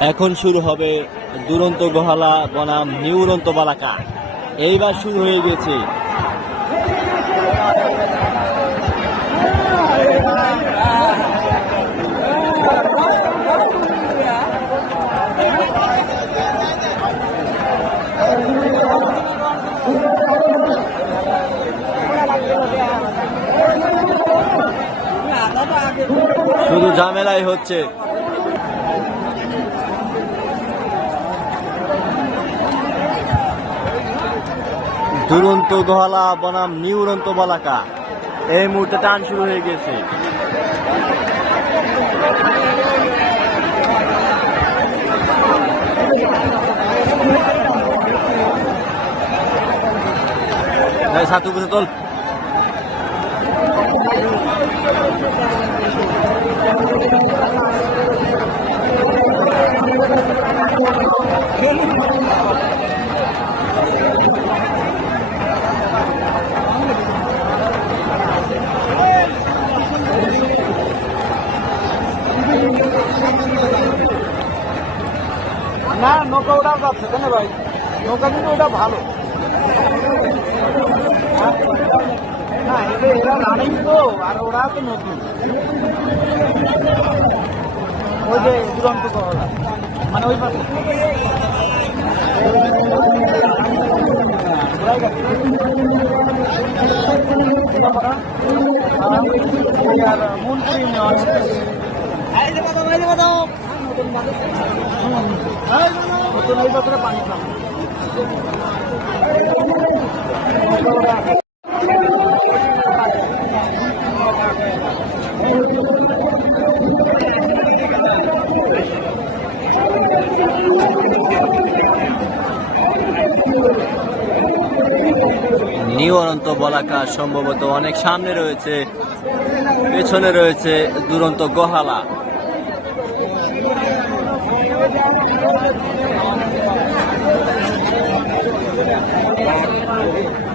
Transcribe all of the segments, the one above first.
এখন শুরু হবে দুরন্ত গোহালা বনাম নিউরন্ত বালাকা। এইবার শুরু হয়ে গেছে। শুধু ঝামেলাই হচ্ছে। দুরন্ত গোহালা বনাম নিউরন্ত বালাকা। এই মুহূর্তে টান শুরু হয়ে গেছে। সাতু বুঝে তোল। না নৌকা ওটা যাচ্ছে তাই না ভাই নৌকা কিন্তু ওটা ভালো। না এটা এরা রানিং তো আর ওরা তো নতুন। ওই যে দুরন্ত মানে ওই পাশে? আর এই আছে। নতুন ওই বছরে পানি খাম অনন্ত বলাকা সম্ভবত অনেক সামনে রয়েছে পেছনে রয়েছে দুরন্ত গোহালা।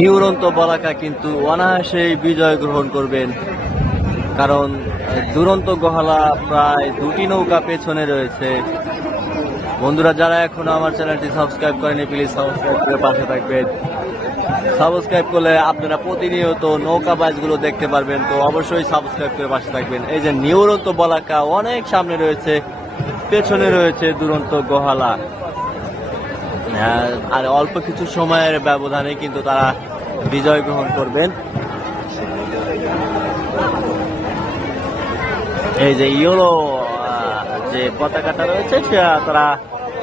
নিউরন্ত বলাকা কিন্তু অনায়াসেই বিজয় গ্রহণ করবেন। কারণ দুরন্ত গহালা প্রায় দুটি নৌকা পেছনে রয়েছে। বন্ধুরা যারা এখনও আমার চ্যানেলটি সাবস্ক্রাইব করেনি প্লিজ সাবস্ক্রাইব করে পাশে থাকবেন। সাবস্ক্রাইব করলে আপনারা প্রতিনিয়ত নৌকা বাইজগুলো দেখতে পারবেন তো অবশ্যই সাবস্ক্রাইব করে পাশে থাকবেন। এই যে নিউরন্ত বলাকা অনেক সামনে রয়েছে পেছনে রয়েছে দুরন্ত গোহালা। হ্যাঁ, আর অল্প কিছু সময়ের ব্যবধানে কিন্তু তারা বিজয় গ্রহণ করবেন। এই যে ইয়েলো যে পতাকাটা রয়েছে তারা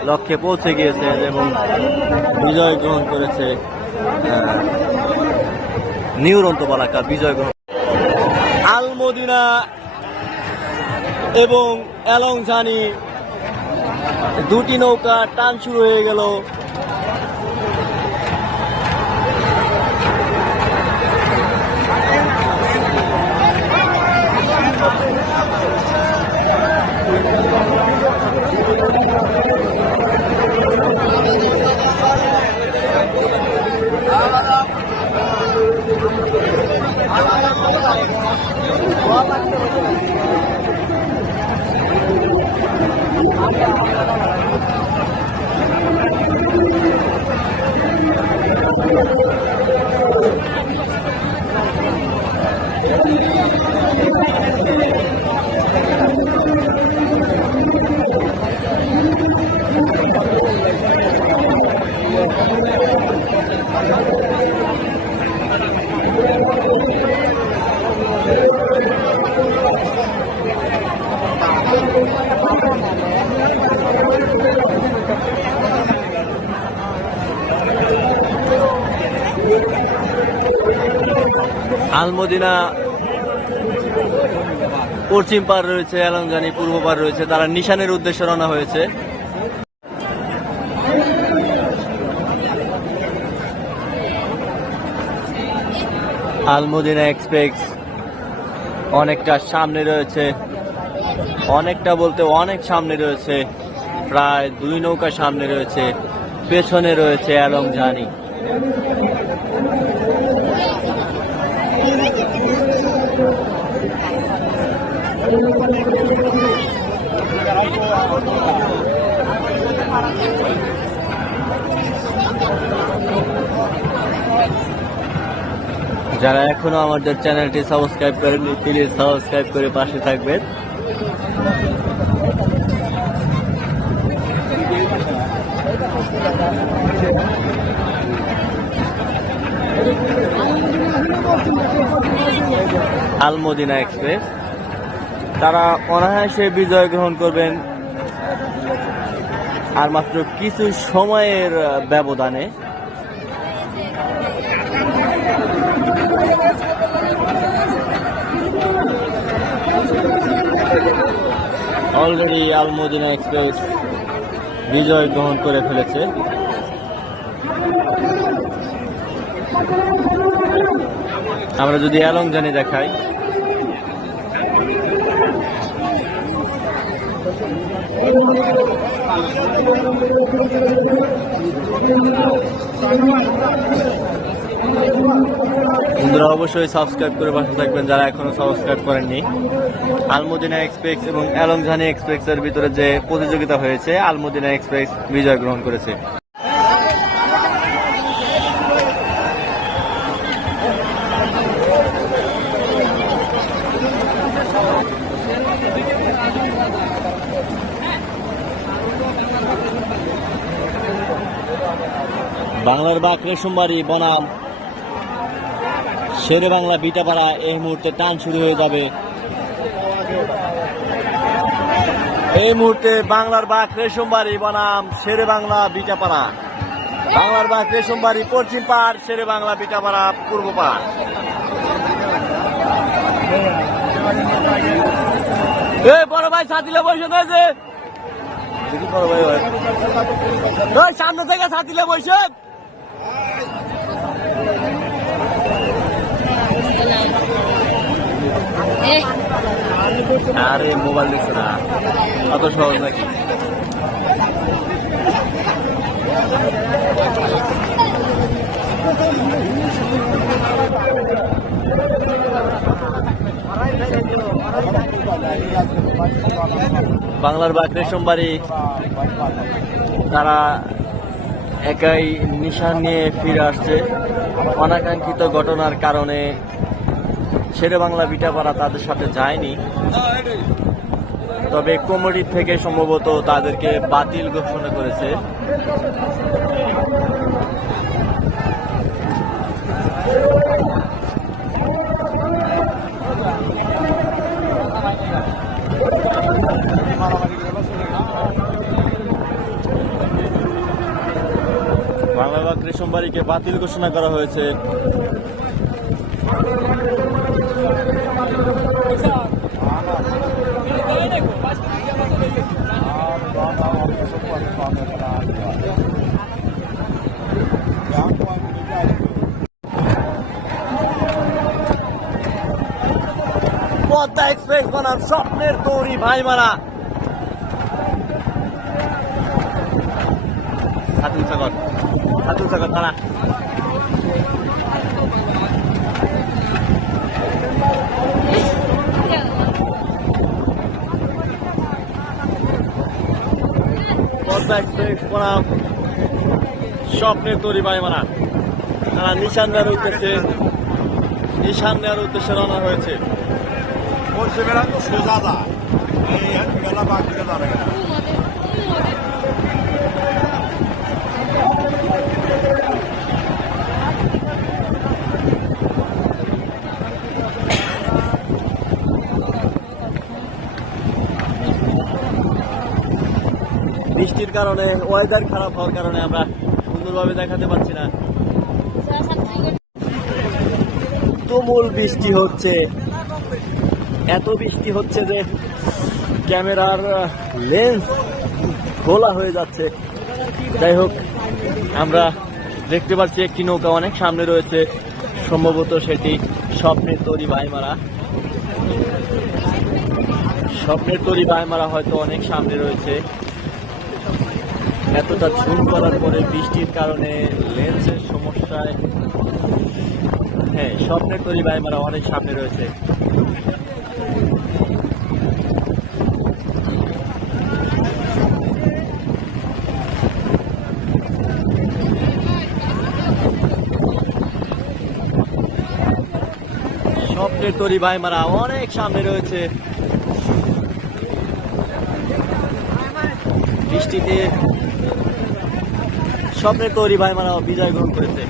লক্ষ্যে পৌঁছে গিয়েছে এবং বিজয় গ্রহণ করেছে নিউরন্ত বালাকা বিজয় গ্রহণ। আলমদিনা এবং অ্যালংঝানি দুটি নৌকা টান শুরু হয়ে গেল। আলমদিনা পশ্চিম পার রয়েছে এলংজানি পূর্ব পার রয়েছে, তারা নিশানের উদ্দেশ্যে রওনা হয়েছে। আলমদিনা এক্সপ্রেস অনেকটা সামনে রয়েছে, অনেকটা বলতে অনেক সামনে রয়েছে, প্রায় দুই নৌকা সামনে রয়েছে, পেছনে রয়েছে এলংজানি যারা এখনও আমাদের চ্যানেলটি সাবস্ক্রাইব করেননি প্লিজ সাবস্ক্রাইব করে পাশে থাকবেন। আলমদিনা এক্সপ্রেস। তারা অনায়াসে বিজয় গ্রহণ করবেন। আর মাত্র কিছু সময়ের ব্যবধানে। অলরেডি আলমদিনা এক্সপ্রেস বিজয় গ্রহণ করে ফেলেছে। আমরা যদি অ্যালংজানি দেখাই। বন্ধুরা, অবশ্যই সাবস্ক্রাইব করে পাশে থাকবেন যারা এখনও সাবস্ক্রাইব করেননি। আলমদিনা এক্সপ্রেস এবং অ্যালংঝানি এক্সপ্রেসের ভিতরে যে প্রতিযোগিতা হয়েছে, আলমদিনা এক্সপ্রেস বিজয় গ্রহণ করেছে। বাংলার বাক রেশমবাড়ি বনাম। শেরে বাংলা বিটাপাড়া এই মুহূর্তে টান শুরু হয়ে যাবে। এই মুহূর্তে বাংলার বাঘ রেশমবাড়ি বনাম শেরে বাংলা বিটাপাড়া। বাংলার বাঘ রেশমবাড়ি পশ্চিম পাড় শেরে বাংলা বিটাপাড়া পূর্ব পাড়। এ বড় ভাই সাথীলে বসে রয়েছে। সামনে থেকে সাথীলে বসে। আরে মোবাইল দেখছে না? অত সহজ নাকি? বাংলার বাঘ রেশমবাড়ি তারা একাই নিশান নিয়ে ফিরে আসছে। অনাকাঙ্ক্ষিত ঘটনার কারণে শেরে বাংলা বিটাপাড়া তাদের সাথে যায়নি। তবে কমিটি থেকে সম্ভবত তাদেরকে বাতিল ঘোষণা করেছে। বাংলা বাগ রেশমবাড়িকে বাতিল ঘোষণা করা হয়েছে। পদ্মা এক্সপ্রেস বনাম স্বপ্নের তৈরি ভাই মারা হাতুল সাগর হাতুল সাগর থানা স্বপ্নের তৈরি ভাই মারা তারা নিশান নেওয়ার উদ্দেশ্যে নিশান নেওয়ার উদ্দেশ্যে রানা হয়েছে সোজা যায় এই গেলা বাকিটা যাবে না বৃষ্টির কারণে ওয়েদার খারাপ হওয়ার কারণে আমরা সুন্দরভাবে দেখাতে পাচ্ছি না। তুমুল বৃষ্টি হচ্ছে। এত বৃষ্টি হচ্ছে যে ক্যামেরার লেন্স খোলা হয়ে যাচ্ছে। যাই হোক, আমরা দেখতে পাচ্ছি একটি নৌকা অনেক সামনে রয়েছে। সম্ভবত সেটি স্বপ্নের তরি বাইমারা স্বপ্নের তরি বাইমারা হয়তো অনেক সামনে রয়েছে। এতটা ঝুম করার পরে বৃষ্টির কারণে লেন্সের সমস্যায় হ্যাঁ স্বপ্নের তরি বাইমারা অনেক সামনে রয়েছে। স্বপ্নের তরি বাইমারা অনেক সামনে রয়েছে। বৃষ্টিতে স্বপ্নের তৈরি ভাই মারা বিজয় গ্রহণ করেছে।